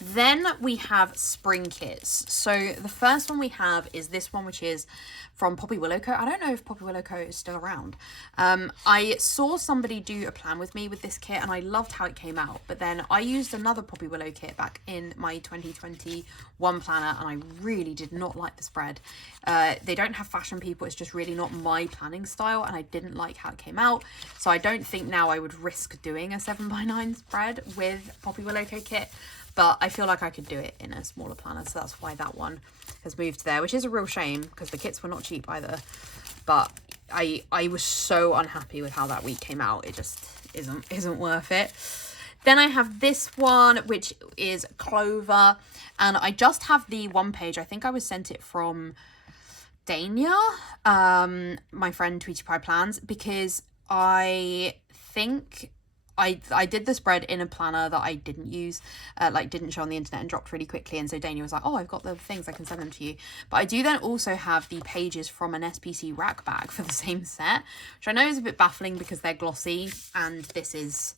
Then we have spring kits. So the first one we have is this one, which is from Poppy Willow Co. I don't know if Poppy Willow Co. is still around. I saw somebody do a plan with me with this kit and I loved how it came out. But then I used another Poppy Willow kit back in my 2021 planner and I really did not like the spread. They don't have fashion people. It's just really not my planning style and I didn't like how it came out. So I don't think now I would risk doing a 7x9 spread with Poppy Willow Co. kit. But I feel like I could do it in a smaller planner, so that's why that one has moved there, which is a real shame because the kits were not cheap either. But I was so unhappy with how that week came out. It just isn't worth it. Then I have this one, which is Clover, and I just have the one page. I think I was sent it from Dania, my friend Tweety Pie Plans, because I think I did the spread in a planner that I didn't use, like didn't show on the internet, and dropped really quickly. And so Dania was like, oh, I've got the things, I can send them to you. But I do then also have the pages from an SPC rack bag for the same set, which I know is a bit baffling because they're glossy and this is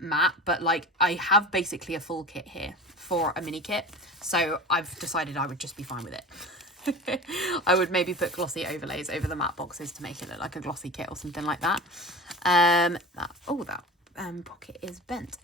matte, but like I have basically a full kit here for a mini kit. So I've decided I would just be fine with it. I would maybe put glossy overlays over the matte boxes to make it look like a glossy kit or something like that. That pocket is bent.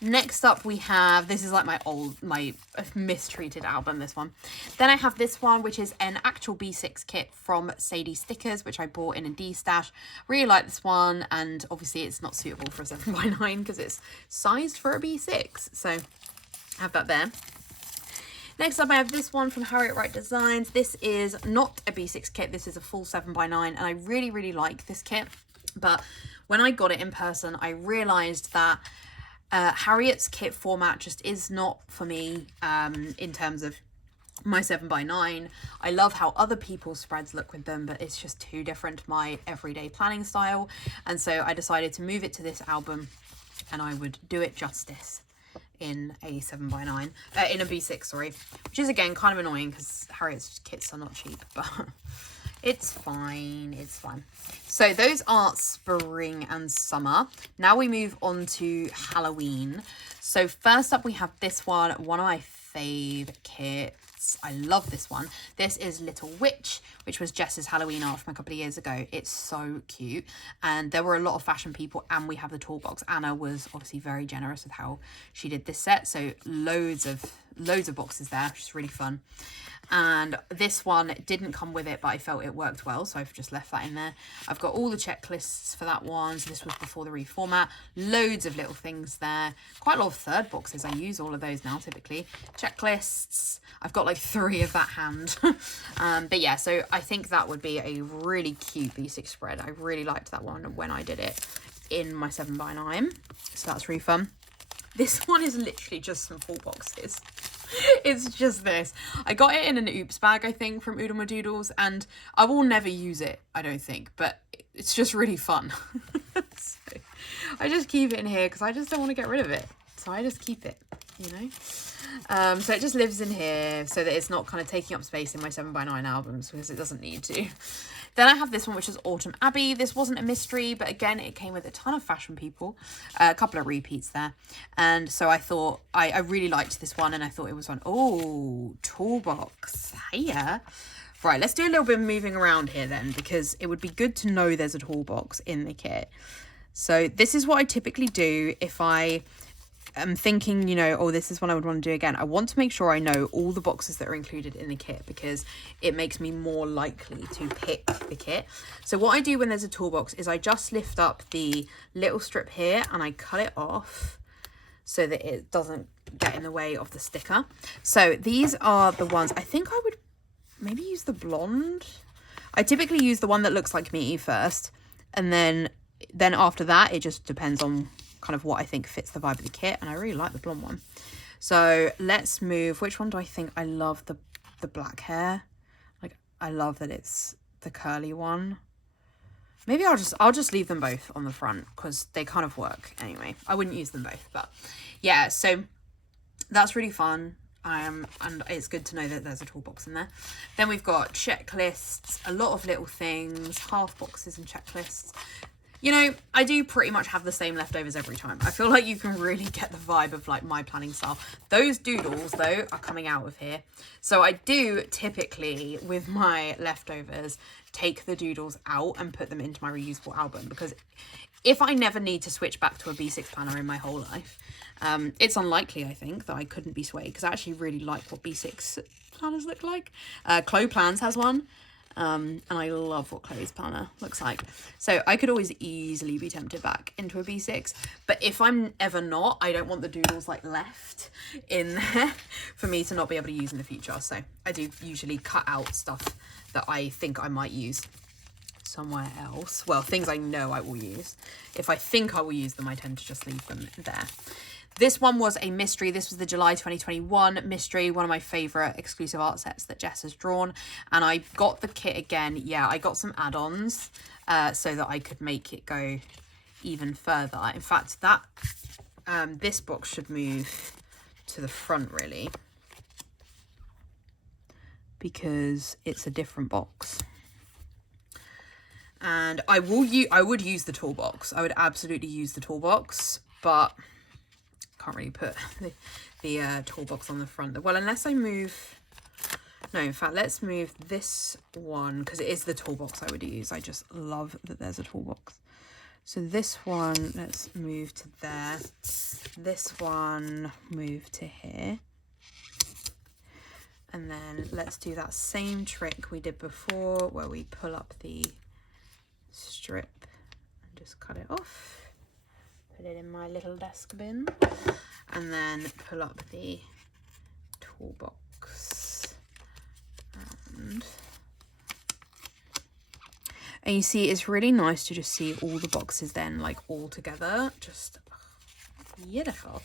Next up we have, this is like my mistreated album, this one. Then I have this one, which is an actual B6 kit from Sadie Stickers, which I bought in a D stash. Really like this one, and obviously it's not suitable for a 7x9 because it's sized for a B6. So I have that there. Next up I have this one from Harriet Wright Designs. This is not a B6 kit, this is a full 7x9, and I really like this kit. But when I got it in person, I realised that Harriet's kit format just is not for me in terms of my 7x9. I love how other people's spreads look with them, but it's just too different to my everyday planning style. And so I decided to move it to this album, and I would do it justice in a 7x9, in a B6, sorry, which is again kind of annoying because Harriet's kits are not cheap, but it's fine, it's fine. So those are spring and summer. Now we move on to Halloween. So first up we have this one of my fave kits. I love this one. This is Little Witch, which was Jess's Halloween art from a couple of years ago. It's so cute, and there were a lot of fashion people, and we have the toolbox. Anna was obviously very generous with how she did this set, so loads of boxes there, which is really fun. And this one didn't come with it, but I felt it worked well, so I've just left that in there. I've got all the checklists for that one, so this was before the reformat. Loads of little things there. Quite a lot of third boxes. I use all of those now typically. Checklists. I've got like 3 of that hand. But yeah, so I think that would be a really cute B6 spread. I really liked that one when I did it in my 7x9, so that's really fun. This one is literally just some full boxes. It's just this. I got it in an oops bag, I think, from Oodle My Doodles, and I will never use it, I don't think, but it's just really fun. So I just keep it in here because I just don't want to get rid of it. So I just keep it, you know. So it just lives in here so that it's not kind of taking up space in my 7x9 albums because it doesn't need to. Then I have this one, which is Autumn Abbey. This wasn't a mystery, but again, it came with a ton of fashion people, a couple of repeats there. And so I thought, I really liked this one, and I thought it was one. Oh, toolbox. Hiya. Right, let's do a little bit of moving around here then, because it would be good to know there's a toolbox in the kit. So this is what I typically do if I am thinking, you know, oh, this is what I would want to do again. I want to make sure I know all the boxes that are included in the kit because it makes me more likely to pick the kit. So what I do when there's a toolbox is I just lift up the little strip here and I cut it off so that it doesn't get in the way of the sticker. So these are the ones, I think I would maybe use the blonde. I typically use the one that looks like me first, and then after that it just depends on kind of what I think fits the vibe of the kit, and I really like the blonde one. So let's move. Which one do I think? I love the black hair. Like, I love that it's the curly one. Maybe I'll just leave them both on the front because they kind of work anyway. I wouldn't use them both, but yeah, so that's really fun. And it's good to know that there's a toolbox in there. Then we've got checklists, a lot of little things, half boxes and checklists. You know, I do pretty much have the same leftovers every time. I feel like you can really get the vibe of like my planning style. Those doodles though are coming out of here. So I do typically with my leftovers take the doodles out and put them into my reusable album, because if I never need to switch back to a B6 planner in my whole life, it's unlikely, I think, that I couldn't be swayed, because I actually really like what B6 planners look like. Chloe Plans has one. And I love what Chloe's planner looks like. So I could always easily be tempted back into a B6. But if I'm ever not, I don't want the doodles like left in there for me to not be able to use in the future. So I do usually cut out stuff that I think I might use somewhere else. Well, things I know I will use. If I think I will use them, I tend to just leave them there. This one was a mystery. This was the July 2021 mystery, one of my favourite exclusive art sets that Jess has drawn. And I got the kit again. Yeah, I got some add-ons so that I could make it go even further. In fact, that this box should move to the front really, because it's a different box. And I would use the toolbox. I would absolutely use the toolbox, but can't really put the toolbox on the front. Well, unless I move, no, in fact, let's move this one, because it is the toolbox I would use. I just love that there's a toolbox. So this one, let's move to there. This one, move to here. And then let's do that same trick we did before, where we pull up the strip and just cut it off. Put it in my little desk bin. And then pull up the toolbox. And you see, it's really nice to just see all the boxes then like all together. Just beautiful.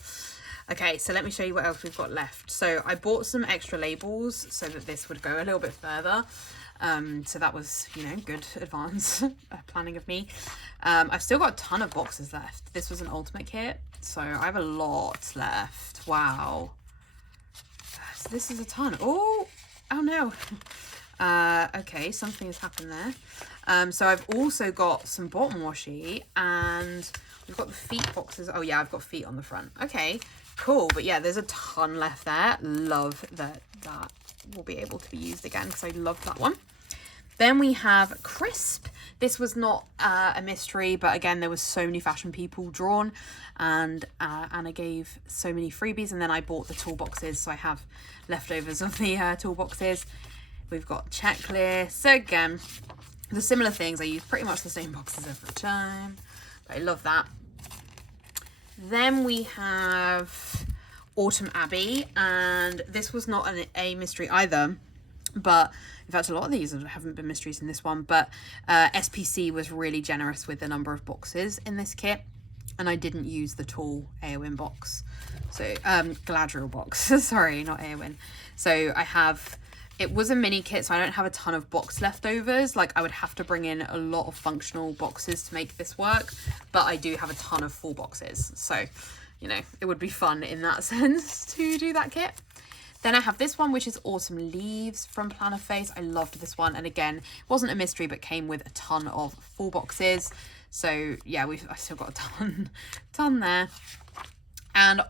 Okay, so let me show you what else we've got left. So I bought some extra labels so that this would go a little bit further. So that was, you know, good advance planning of me. I've still got a ton of boxes left. This was an ultimate kit, so I have a lot left. Wow. So this is a ton. Oh no. Okay, something has happened there. So I've also got some bottom washi, and we've got the feet boxes. Oh yeah, I've got feet on the front. Okay, cool. But yeah, there's a ton left there. Love that will be able to be used again, because I love that one. Then we have Crisp. This was not a mystery, but again, there was so many fashion people drawn, and Anna gave so many freebies, and then I bought the toolboxes, so I have leftovers of the toolboxes. We've got checklists. Again, the similar things. I use pretty much the same boxes every time. But I love that. Then we have Autumn Abbey, and this was not a mystery either, but in fact a lot of these haven't been mysteries in this one, but SPC was really generous with the number of boxes in this kit, and I didn't use the tall Airwin box, so Galadriel box. Sorry, not Airwin. So I have, it was a mini kit, so I don't have a ton of box leftovers. Like, I would have to bring in a lot of functional boxes to make this work, but I do have a ton of full boxes, so you know, it would be fun in that sense to do that kit. Then I have this one, which is Autumn Leaves from Plannerface. I loved this one, and again, it wasn't a mystery, but came with a ton of full boxes. So yeah, I've still got a ton there. And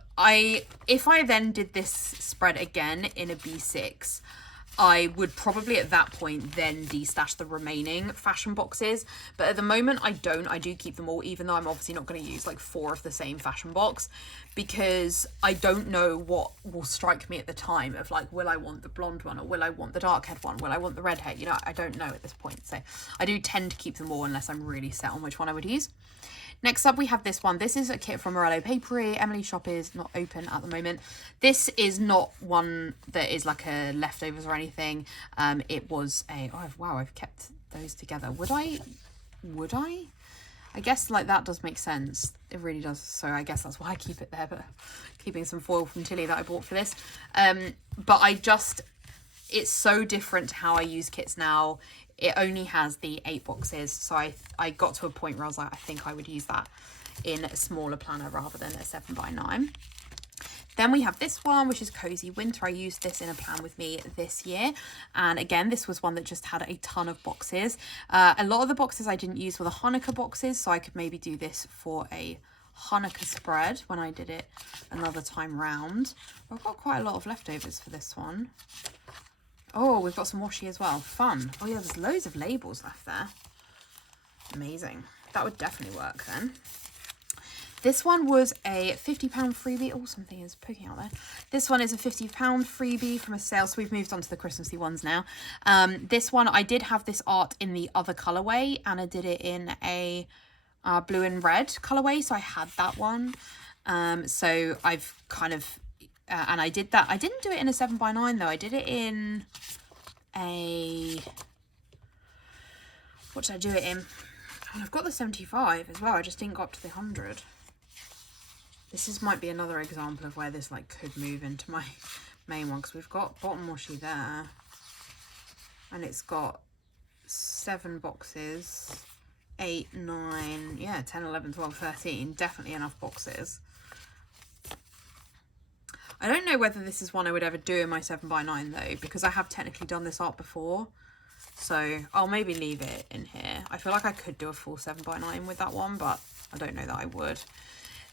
if I then did this spread again in a B6, I would probably at that point then destash the remaining fashion boxes. But at the moment I don't. I do keep them all, even though I'm obviously not going to use like 4 of the same fashion box, because I don't know what will strike me at the time of like, will I want the blonde one, or will I want the dark haired one? Will I want the red hair? You know, I don't know at this point. So I do tend to keep them all unless I'm really set on which one I would use. Next up, we have this one. This is a kit from Morello Papery. Emily's shop is not open at the moment. This is not one that is like a leftovers or anything. It was a, oh, wow, I've kept those together. Would I? I guess like that does make sense. It really does. So I guess that's why I keep it there, but keeping some foil from Tilly that I bought for this. But it's so different to how I use kits now. It only has the 8 boxes, so I got to a point where I was like, I think I would use that in a smaller planner rather than a 7x9. Then we have this one, which is Cozy Winter. I used this in a plan with me this year, and again, this was one that just had a ton of boxes. A lot of the boxes I didn't use were the Hanukkah boxes, so I could maybe do this for a Hanukkah spread when I did it another time round. I've got quite a lot of leftovers for this one. Oh, we've got some washi as well. Fun. Oh yeah, there's loads of labels left there. Amazing. That would definitely work then. This one was a £50 freebie. Oh, something is poking out there. This one is a £50 freebie from a sale. So we've moved on to the Christmassy ones now. This one, I did have this art in the other colourway. Anna did it in a blue and red colourway. So I had that one. So I've kind of... and I did that. I didn't do it in a 7x9 though. I did it in a... What did I do it in? Oh, I've got the 75 as well. I just didn't go up to the 100. This might be another example of where this like could move into my main one, because we've got bottom washi there. And it's got 7 boxes. 8, 9, yeah, 10, 11, 12, 13. Definitely enough boxes. I don't know whether this is one I would ever do in my 7x9 though, because I have technically done this art before. So I'll maybe leave it in here. I feel like I could do a full 7x9 with that one, but I don't know that I would.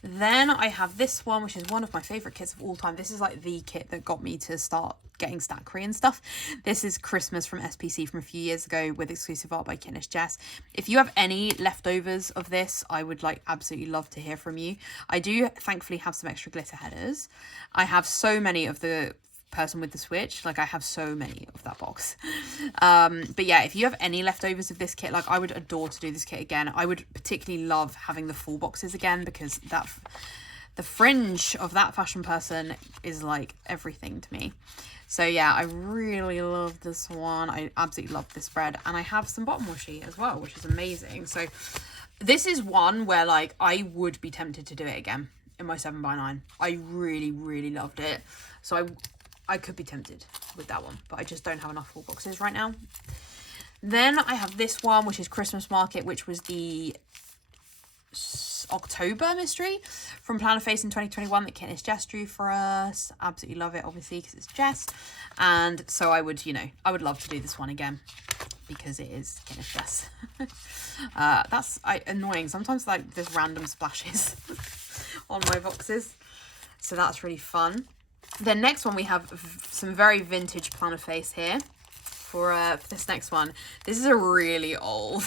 Then I have this one, which is one of my favourite kits of all time. This is like the kit that got me to start getting Stackry and stuff. This is Christmas from SPC from a few years ago with exclusive art by Kitnish Jess. If you have any leftovers of this, I would like absolutely love to hear from you. I do thankfully have some extra glitter headers. I have so many of the person with the switch, like I have so many of that box. But yeah, if you have any leftovers of this kit, like I would adore to do this kit again. I would particularly love having the full boxes again, because that the fringe of that fashion person is like everything to me. So yeah, I really love this one. I absolutely love this spread, and I have some bottom washi as well, which is amazing. So this is one where like I would be tempted to do it again in my 7x9. I really loved it, so I could be tempted with that one, but I just don't have enough full boxes right now. Then I have this one, which is Christmas Market, which was the October mystery from Plannerface in 2021 that Kitnish Jess drew for us. Absolutely love it, obviously, because it's Jess. And so I would, you know, I would love to do this one again because it is Kitnish Jess. That's annoying. Sometimes like there's random splashes on my boxes. So that's really fun. Then next one, we have some very vintage Plannerface here for this next one. This is a really old,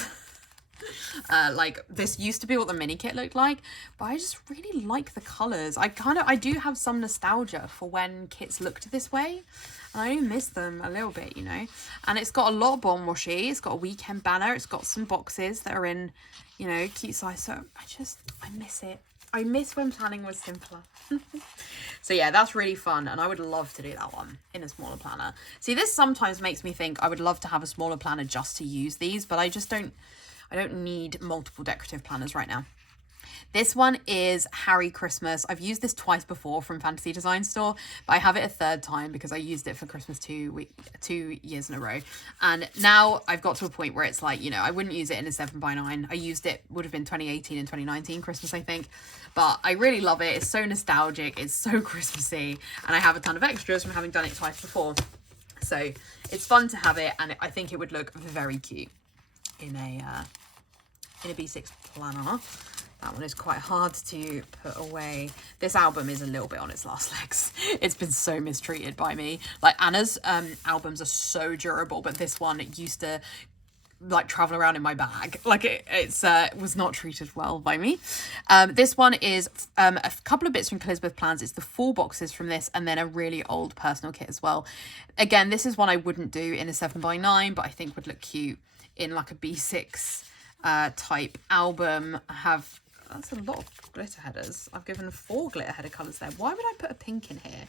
like this used to be what the mini kit looked like, but I just really like the colours. I do have some nostalgia for when kits looked this way, and I do miss them a little bit, you know. And it's got a lot of bottom washi, it's got a weekend banner, it's got some boxes that are in, you know, cute size. So I miss it. I miss when planning was simpler. So yeah, that's really fun, and I would love to do that one in a smaller planner. See, this sometimes makes me think I would love to have a smaller planner just to use these, but I don't need multiple decorative planners right now. This one is Harry Christmas. I've used this twice before from Fantasy Design Store, but I have it a third time because I used it for Christmas 2 years in a row. And now I've got to a point where it's like, you know, I wouldn't use it in a 7x9. I used it, would have been 2018 and 2019 Christmas, I think. But I really love it. It's so nostalgic. It's so Christmassy. And I have a ton of extras from having done it twice before. So it's fun to have it. And I think it would look very cute in a B6 planner. That one is quite hard to put away. This album is a little bit on its last legs. It's been so mistreated by me. Like Anna's albums are so durable, but this one used to like travel around in my bag. Like it was not treated well by me. This one is a couple of bits from Elizabeth Plans. It's the 4 boxes from this, and then a really old personal kit as well. Again, this is one I wouldn't do in a 7x9, but I think would look cute in like a B6 type album. I have, that's a lot of glitter headers. I've given 4 glitter header colours there. Why would I put a pink in here?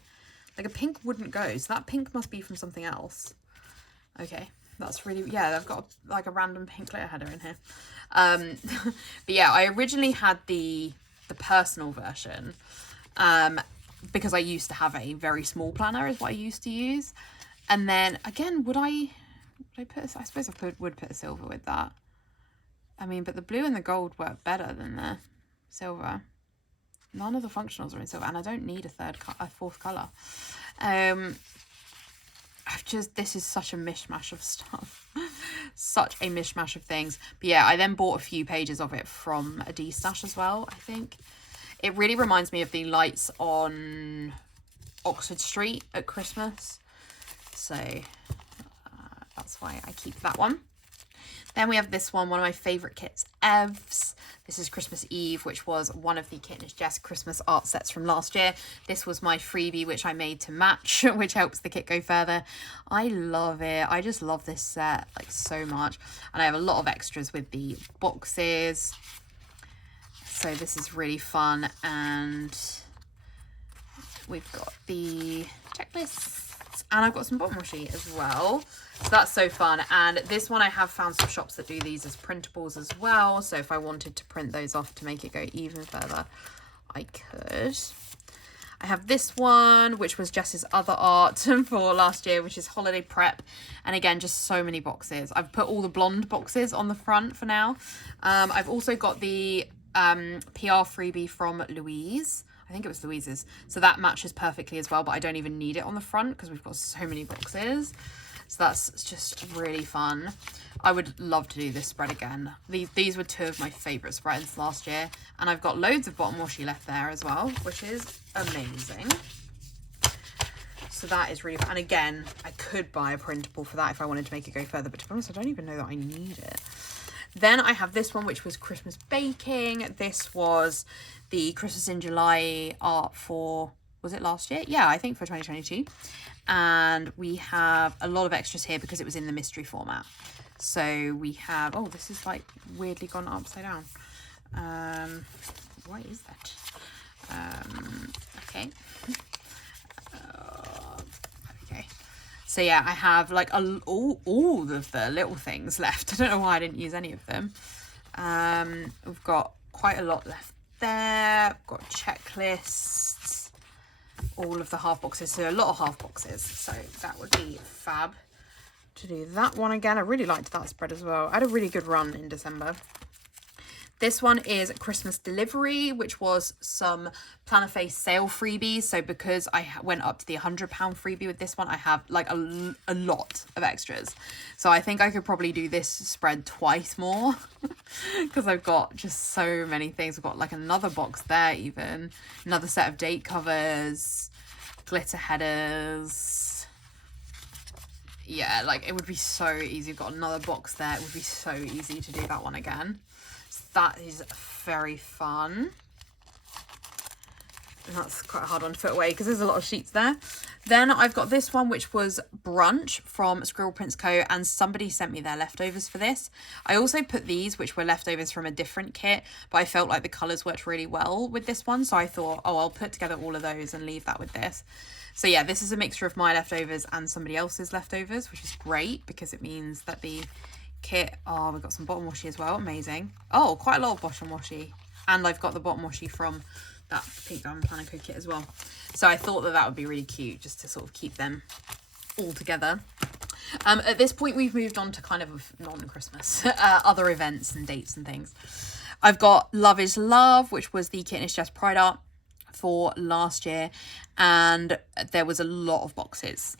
Like a pink wouldn't go, so that pink must be from something else. Okay, that's really, yeah, I've got like a random pink glitter header in here. But yeah, I originally had the personal version because I used to have a very small planner is what I used to use. And then again, would I put, I suppose I would put a silver with that. I mean, but the blue and the gold work better than the silver. None of the functionals are in silver, and I don't need a fourth colour. This is such a mishmash of stuff. Such a mishmash of things. But yeah, I then bought a few pages of it from a D-stash as well, I think. It really reminds me of the lights on Oxford Street at Christmas. So that's why I keep that one. Then we have this one of my favourite kits, Evs. This is Christmas Eve, which was one of the Kitnish Jess Christmas art sets from last year. This was my freebie, which I made to match, which helps the kit go further. I love it. I just love this set like so much. And I have a lot of extras with the boxes. So this is really fun. And we've got the checklists. And I've got some bottom washi as well. So that's so fun. And this one, I have found some shops that do these as printables as well. So if I wanted to print those off to make it go even further, I could. I have this one, which was Jess's other art for last year, which is Holiday Prep. And again, just so many boxes. I've put all the blonde boxes on the front for now. I've also got the PR freebie from Louise. I think it was Louise's. So that matches perfectly as well, but I don't even need it on the front because we've got so many boxes. So that's just really fun. I would love to do this spread again. These were two of my favourite spreads last year. And I've got loads of bottom washi left there as well, which is amazing. So that is really fun. And again, I could buy a printable for that if I wanted to make it go further. But to be honest, I don't even know that I need it. Then I have this one, which was Christmas baking. This was the Christmas in July art for, was it last year? Yeah, I think for 2022. And we have a lot of extras here because it was in the mystery format. So we have, oh, this is like weirdly gone upside down. Why is that? Okay. Okay. So yeah, I have like all of the little things left. I don't know why I didn't use any of them. We've got quite a lot left there. I've got checklists, all of the half boxes, so a lot of half boxes. So that would be fab to do that one again. I really liked that spread as well. I had a really good run in December. This one is Christmas delivery, which was some Plannerface sale freebies. So because I went up to the £100 freebie with this one, I have like a lot of extras. So I think I could probably do this spread twice more because I've got just so many things. I've got like another box there, even another set of date covers, glitter headers. Yeah, like it would be so easy. I've got another box there. It would be so easy to do that one again. That is very fun. And that's quite a hard one to put away because there's a lot of sheets there. Then I've got this one, which was Brunch from Squirrel Prints Co. And somebody sent me their leftovers for this. I also put these, which were leftovers from a different kit, but I felt like the colours worked really well with this one. So I thought, oh, I'll put together all of those and leave that with this. So yeah, this is a mixture of my leftovers and somebody else's leftovers, which is great because it means that the kit, oh, we've got some bottom washi as well, amazing. Oh, quite a lot of bottom washi, and I've got the bottom washi from that Pink Diamond Planner Co kit as well. So I thought that would be really cute just to sort of keep them all together. At this point we've moved on to kind of non-Christmas other events and dates and things. I've got Love is Love, which was the Kit and Jess Pride art for last year, and there was a lot of boxes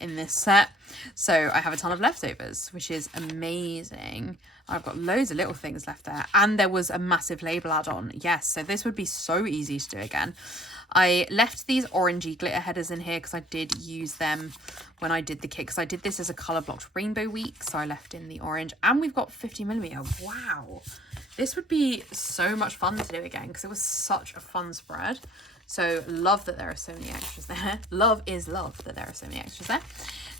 in this set, so I have a ton of leftovers, which is amazing. I've got loads of little things left there, and there was a massive label add-on. Yes, so this would be so easy to do again. I left these orangey glitter headers in here because I did use them when I did the kit, because I did this as a colour blocked rainbow week, so I left in the orange. And we've got 50mm. Wow, this would be so much fun to do again because it was such a fun spread. So love that there are so many extras there. Love is love that there are so many extras there.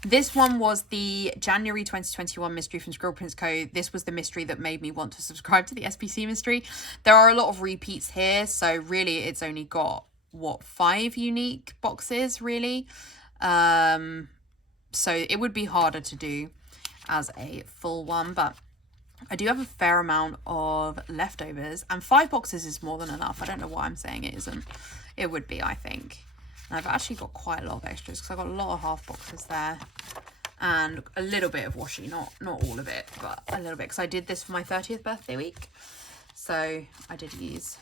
This one was the January 2021 mystery from Squirrel Prints Co. This was the mystery that made me want to subscribe to the SPC mystery. There are a lot of repeats here, so really it's only got, what, 5 unique boxes really. So it would be harder to do as a full one, but I do have a fair amount of leftovers, and 5 boxes is more than enough. I don't know why I'm saying it isn't. It would be, I think. And I've actually got quite a lot of extras because I've got a lot of half boxes there and a little bit of washi, not all of it, but a little bit, because I did this for my 30th birthday week. So I did use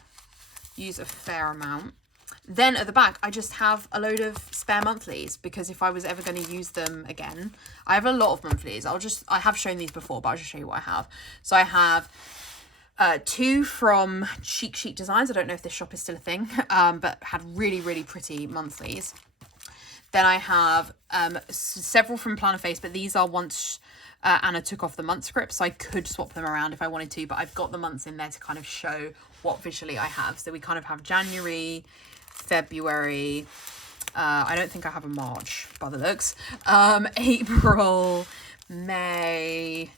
a fair amount. Then at the back, I just have a load of spare monthlies because if I was ever going to use them again, I have a lot of monthlies. I have shown these before, but I'll just show you what I have. So I have 2 from Chic Chic Designs. I don't know if this shop is still a thing, but had really, really pretty monthlies. Then I have several from Plannerface, but these are once Anna took off the month script, so I could swap them around if I wanted to, but I've got the months in there to kind of show what visually I have. So we kind of have January, February, I don't think I have a March by the looks, April, May,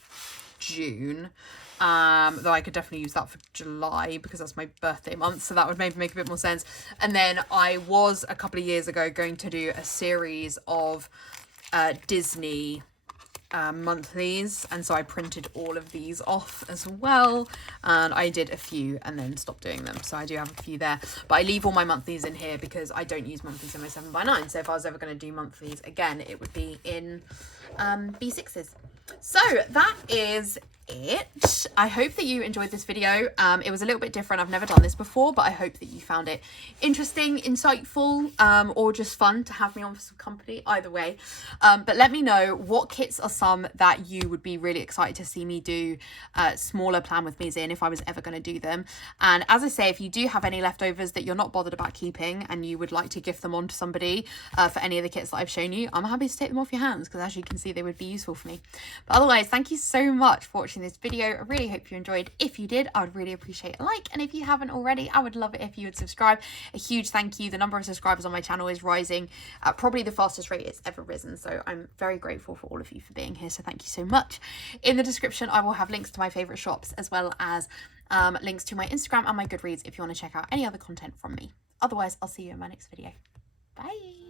June, though I could definitely use that for July because that's my birthday month, so that would maybe make a bit more sense. And then I was a couple of years ago going to do a series of Disney monthlies, and so I printed all of these off as well, and I did a few and then stopped doing them, so I do have a few there, but I leave all my monthlies in here because I don't use monthlies in my 7x9, so if I was ever going to do monthlies again, it would be in B6s. So that is it. I hope that you enjoyed this video. It was a little bit different. I've never done this before, but I hope that you found it interesting, insightful, or just fun to have me on for some company, either way. But let me know what kits are some that you would be really excited to see me do smaller plan with me's in if I was ever going to do them. And as I say, if you do have any leftovers that you're not bothered about keeping and you would like to gift them on to somebody for any of the kits that I've shown you, I'm happy to take them off your hands, because as you can see, they would be useful for me. But otherwise, thank you so much for watching this video. I really hope you enjoyed. If you did, I would really appreciate a like, and if you haven't already, I would love it if you would subscribe. A huge thank you. The number of subscribers on my channel is rising at probably the fastest rate it's ever risen, so I'm very grateful for all of you for being here, so thank you so much. In the description I will have links to my favorite shops, as well as links to my Instagram and my Goodreads if you want to check out any other content from me. Otherwise, I'll see you in my next video. Bye.